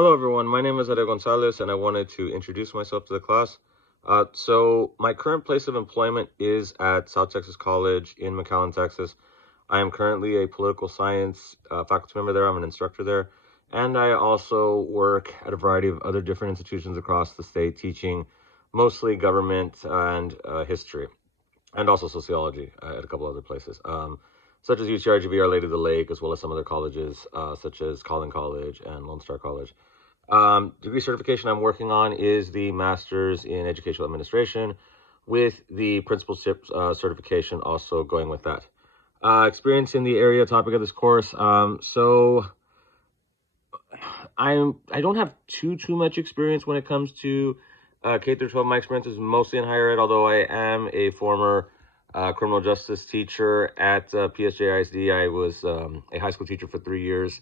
Hello everyone, my name is Ade Gonzalez and I wanted to introduce myself to the class. So my current place of employment is at South Texas College in McAllen, Texas. I am currently a political science faculty member there. I'm an instructor there. And I also work at a variety of other different institutions across the state teaching mostly government and history and also sociology at a couple other places. Such as UCRGV, Our Lady of the Lake, as well as some other colleges, such as Collin College and Lone Star College. Degree certification I'm working on is the Master's in Educational Administration, with the Principalship certification also going with that. Experience in the area topic of this course. So I don't have too much experience when it comes to K through 12. My experience is mostly in higher ed, although I am a former criminal justice teacher at PSJ ISD. I was a high school teacher for 3 years.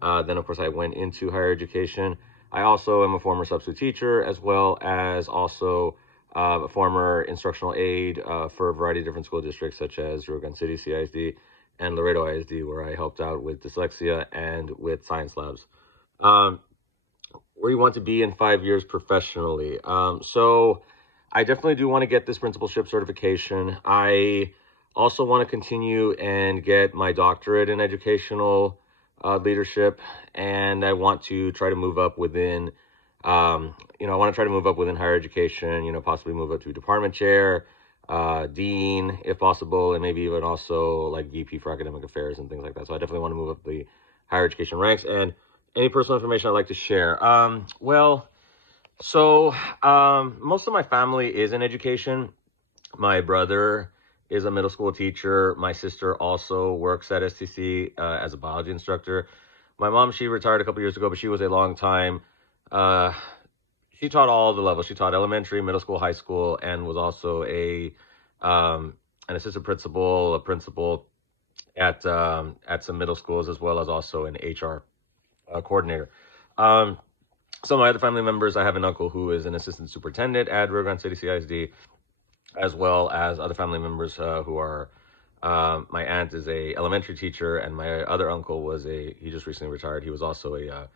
Then, of course, I went into higher education. I also am a former substitute teacher, as well as also a former instructional aide for a variety of different school districts, such as Rio Grande City CISD and Laredo ISD, where I helped out with dyslexia and with science labs. Where you want to be in 5 years professionally. So I definitely do want to get this principalship certification. I also want to continue and get my doctorate in educational leadership, and I want to try to move up within, I want to try to move up within higher education, possibly move up to department chair, dean, if possible, and maybe even also like VP for academic affairs and things like that. So I definitely want to move up the higher education ranks. And any personal information I'd like to share. Most of my family is in education. My brother is a middle school teacher. My sister also works at STC as a biology instructor. My mom, she retired a couple years ago, but she was a long time. She taught all the levels. She taught elementary, middle school, high school, and was also an assistant principal, a principal at some middle schools, as well as also an HR coordinator. Some of my other family members, I have an uncle who is an assistant superintendent at Rio Grande City CISD, as well as other family members who are, my aunt is a elementary teacher, and my other uncle he just recently retired. He was also a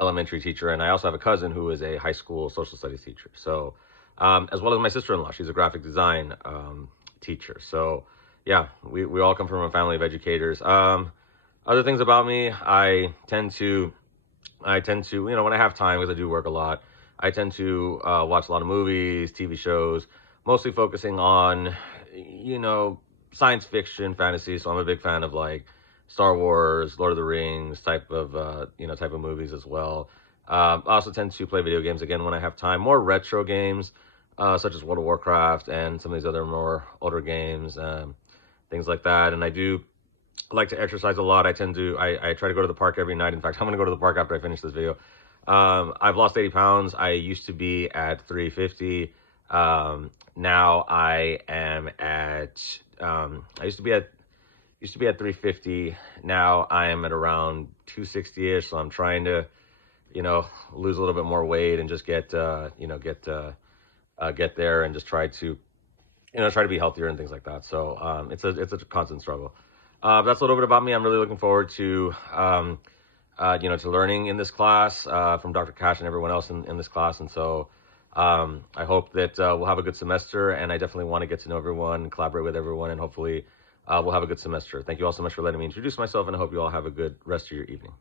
elementary teacher, and I also have a cousin who is a high school social studies teacher. So, as well as my sister-in-law, she's a graphic design teacher. So, yeah, we all come from a family of educators. Other things about me, I tend to, when I have time, because I do work a lot, I tend to watch a lot of movies, TV shows, mostly focusing on, science fiction, fantasy. So I'm a big fan of like Star Wars, Lord of the Rings type of movies as well. I also tend to play video games again when I have time, more retro games, such as World of Warcraft and some of these other more older games, things like that. And I do like to exercise a lot. I try to go to the park every night. In fact, I'm going to go to the park after I finish this video. I've lost 80 pounds. I used to be at 350. Now I am at, I used to be at 350. Now I am at around 260-ish. So I'm trying to, lose a little bit more weight and just get there and just try to be healthier and things like that. So, it's a constant struggle. That's a little bit about me. I'm really looking forward to, to learning in this class, from Dr. Cash and everyone else in this class. And so, I hope that we'll have a good semester, and I definitely want to get to know everyone, collaborate with everyone, and hopefully we'll have a good semester. Thank you all so much for letting me introduce myself, and I hope you all have a good rest of your evening.